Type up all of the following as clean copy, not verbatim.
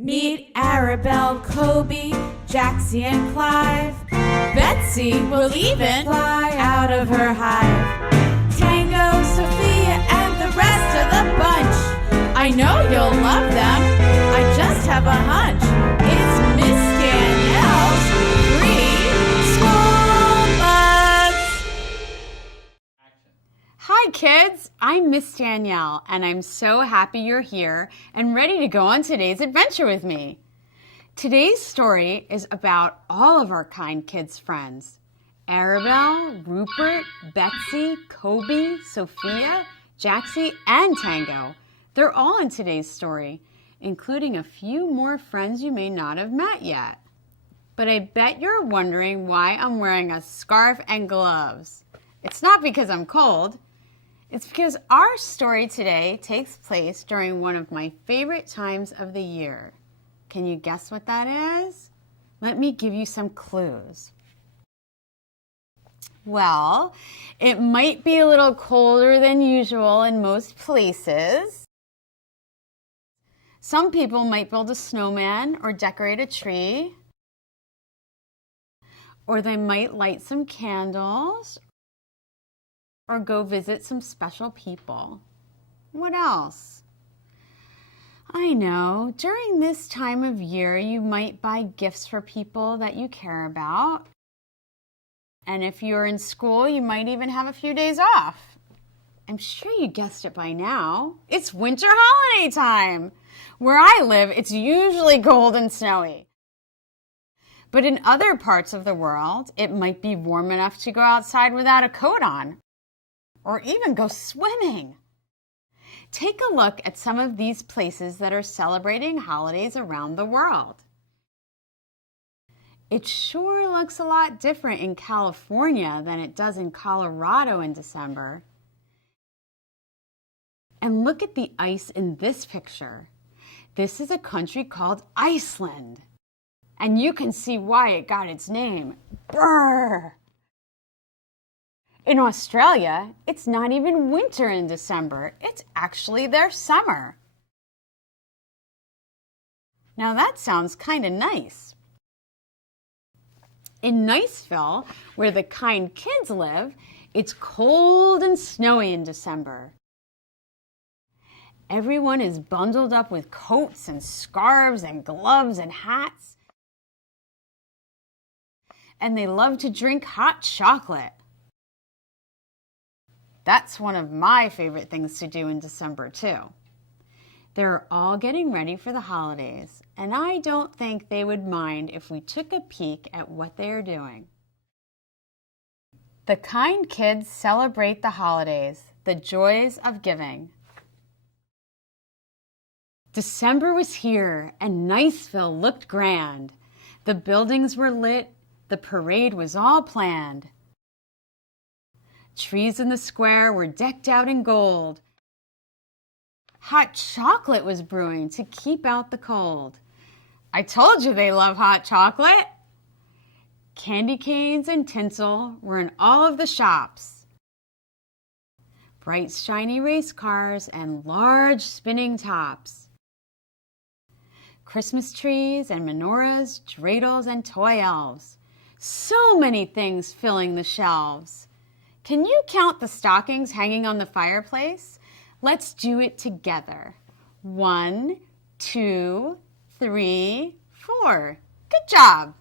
Meet Arabelle, Kobe, Jaxie, and Clive. Betsy will even fly out of her hive. Tango, Sophia, and the rest of the bunch. I know you'll love them. I just have a hunch. It's Miss Danielle's Preschool Buds. Hi kids, I'm Miss Danielle, and I'm so happy you're here and ready to go on today's adventure with me. Today's story is about all of our kind kids' friends. Arabelle, Rupert, Betsy, Kobe, Sophia, Jaxie, and Tango. They're all in today's story, including a few more friends you may not have met yet. But I bet you're wondering why I'm wearing a scarf and gloves. It's not because I'm cold. It's because our story today takes place during one of my favorite times of the year. Can you guess what that is? Let me give you some clues. Well, it might be a little colder than usual in most places. Some people might build a snowman or decorate a tree. Or they might light some candles or go visit some special people. What else? I know, during this time of year, you might buy gifts for people that you care about. And if you're in school, you might even have a few days off. I'm sure you guessed it by now. It's winter holiday time. Where I live, it's usually cold and snowy. But in other parts of the world, it might be warm enough to go outside without a coat on, or even go swimming. Take a look at some of these places that are celebrating holidays around the world. It sure looks a lot different in California than it does in Colorado in December. And look at the ice in this picture. This is a country called Iceland. And you can see why it got its name. Brr! In Australia, it's not even winter in December. It's actually their summer. Now that sounds kind of nice. In Niceville, where the kind kids live, it's cold and snowy in December. Everyone is bundled up with coats and scarves and gloves and hats. And they love to drink hot chocolate. That's one of my favorite things to do in December, too. They're all getting ready for the holidays, and I don't think they would mind if we took a peek at what they are doing. The kind kids celebrate the holidays, the joys of giving. December was here, and Niceville looked grand. The buildings were lit, the parade was all planned. Trees in the square were decked out in gold. Hot chocolate was brewing to keep out the cold. I told you they love hot chocolate. Candy canes and tinsel were in all of the shops. Bright, shiny race cars and large spinning tops. Christmas trees and menorahs, dreidels and toy elves. So many things filling the shelves. Can you count the stockings hanging on the fireplace? Let's do it together. 1, 2, 3, 4. Good job.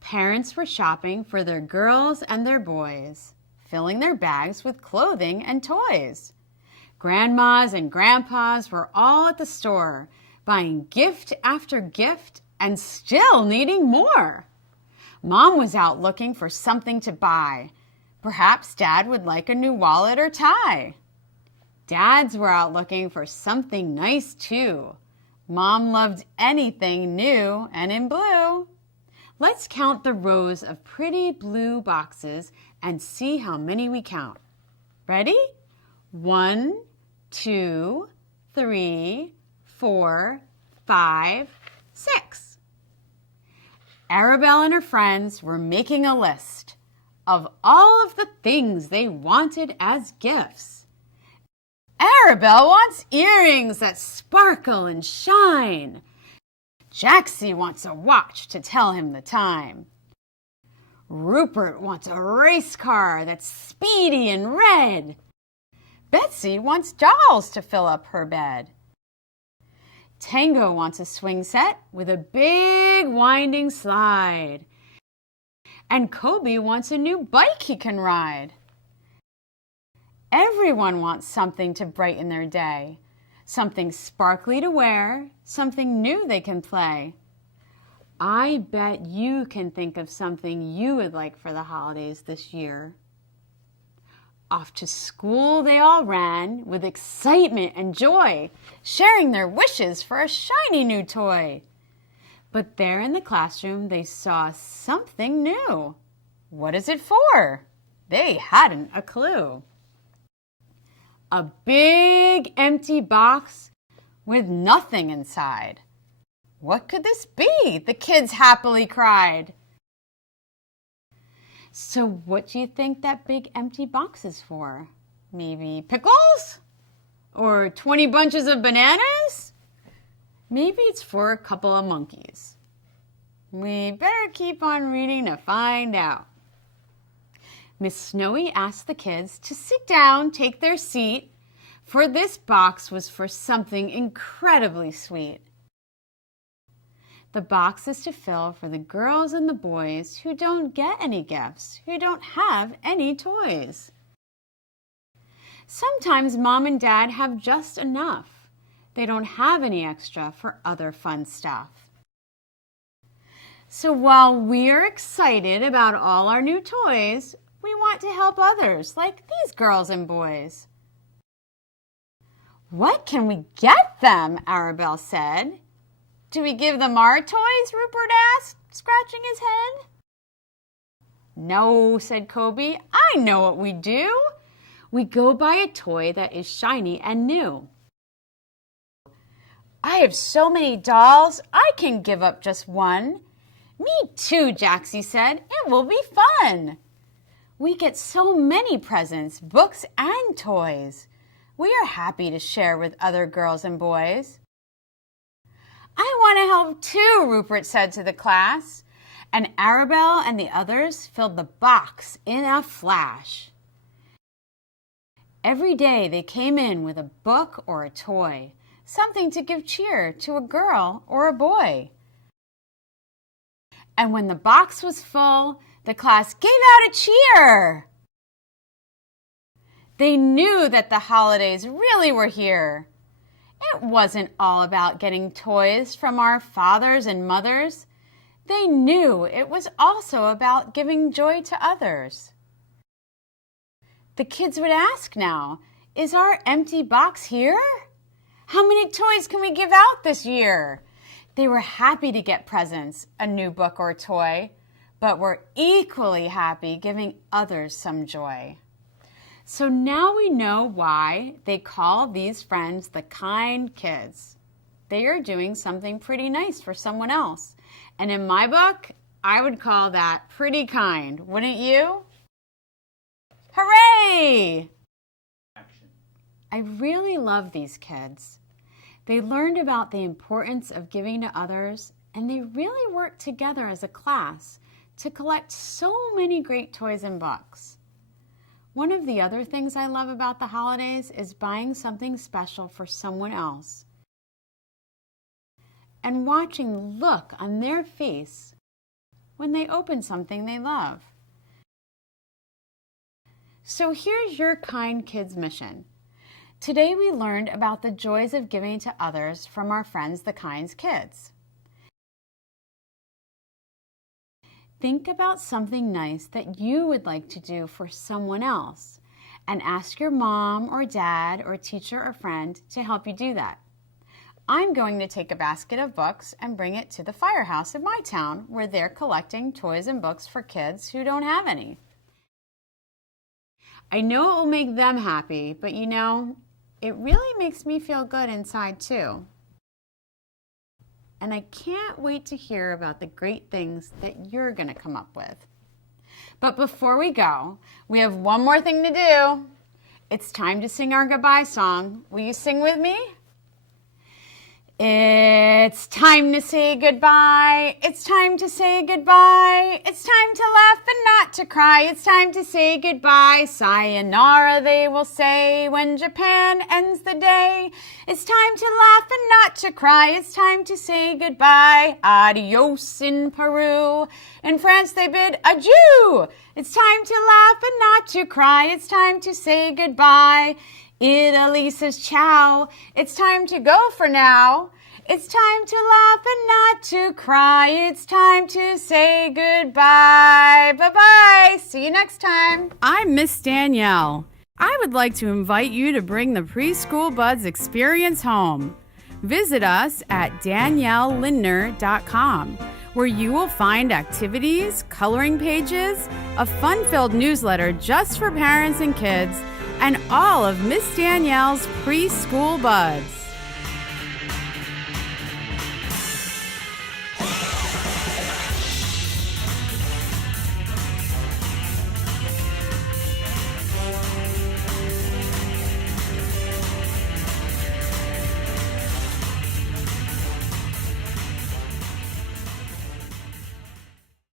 Parents were shopping for their girls and their boys, filling their bags with clothing and toys. Grandmas and grandpas were all at the store, buying gift after gift and still needing more. Mom was out looking for something to buy. Perhaps Dad would like a new wallet or tie. Dads were out looking for something nice too. Mom loved anything new and in blue. Let's count the rows of pretty blue boxes and see how many we count. Ready? 1, 2, 3, 4, 5, 6. Arabelle and her friends were making a list of all of the things they wanted as gifts. Arabelle wants earrings that sparkle and shine. Jaxie wants a watch to tell him the time. Rupert wants a race car that's speedy and red. Betsy wants dolls to fill up her bed. Tango wants a swing set with a big winding slide. And Kobe wants a new bike he can ride. Everyone wants something to brighten their day. Something sparkly to wear, something new they can play. I bet you can think of something you would like for the holidays this year. Off to school they all ran with excitement and joy, sharing their wishes for a shiny new toy. But there in the classroom they saw something new. What is it for? They hadn't a clue. A big empty box with nothing inside. What could this be? The kids happily cried. So what do you think that big empty box is for? Maybe pickles? Or 20 bunches of bananas? Maybe it's for a couple of monkeys. We better keep on reading to find out. Miss Snowy asked the kids to sit down, take their seat, for this box was for something incredibly sweet. The box is to fill for the girls and the boys who don't get any gifts, who don't have any toys. Sometimes Mom and Dad have just enough. They don't have any extra for other fun stuff. So while we're excited about all our new toys, we want to help others like these girls and boys. What can we get them? Arabelle said. Do we give them our toys? Rupert asked, scratching his head. No, said Kobe. I know what we do. We go buy a toy that is shiny and new. I have so many dolls, I can give up just one. Me too, Jaxie said. It will be fun. We get so many presents, books and toys. We are happy to share with other girls and boys. I want to help too, Rupert said to the class. And Arabelle and the others filled the box in a flash. Every day they came in with a book or a toy, something to give cheer to a girl or a boy. And when the box was full, the class gave out a cheer. They knew that the holidays really were here. It wasn't all about getting toys from our fathers and mothers. They knew it was also about giving joy to others. The kids would ask now, is our empty box here? How many toys can we give out this year? They were happy to get presents, a new book or toy, but were equally happy giving others some joy. So now we know why they call these friends the kind kids. They are doing something pretty nice for someone else. And in my book, I would call that pretty kind, wouldn't you? Hooray! I really love these kids. They learned about the importance of giving to others, and they really worked together as a class to collect so many great toys and books. One of the other things I love about the holidays is buying something special for someone else and watching the look on their face when they open something they love. So here's your Kind Kids mission. Today we learned about the joys of giving to others from our friends, the Kind Kids. Think about something nice that you would like to do for someone else and ask your mom or dad or teacher or friend to help you do that. I'm going to take a basket of books and bring it to the firehouse in my town where they're collecting toys and books for kids who don't have any. I know it will make them happy, but you know, it really makes me feel good inside too. And I can't wait to hear about the great things that you're going to come up with. But before we go, we have one more thing to do. It's time to sing our goodbye song. Will you sing with me? It's time to say goodbye. It's time to say goodbye. It's time to laugh and not to cry. It's time to say goodbye. Sayonara, they will say when Japan ends the day. It's time to laugh and not to cry. It's time to say goodbye. Adios in Peru. In France, they bid adieu. It's time to laugh and not to cry. It's time to say goodbye. Italy says ciao. It's time to go for now. It's time to laugh and not to cry. It's time to say goodbye. Bye-bye. See you next time. I'm Miss Danielle. I would like to invite you to bring the Preschool Buds experience home. Visit us at daniellelindner.com, where you will find activities, coloring pages, a fun-filled newsletter just for parents and kids, and all of Miss Danielle's Preschool Buds.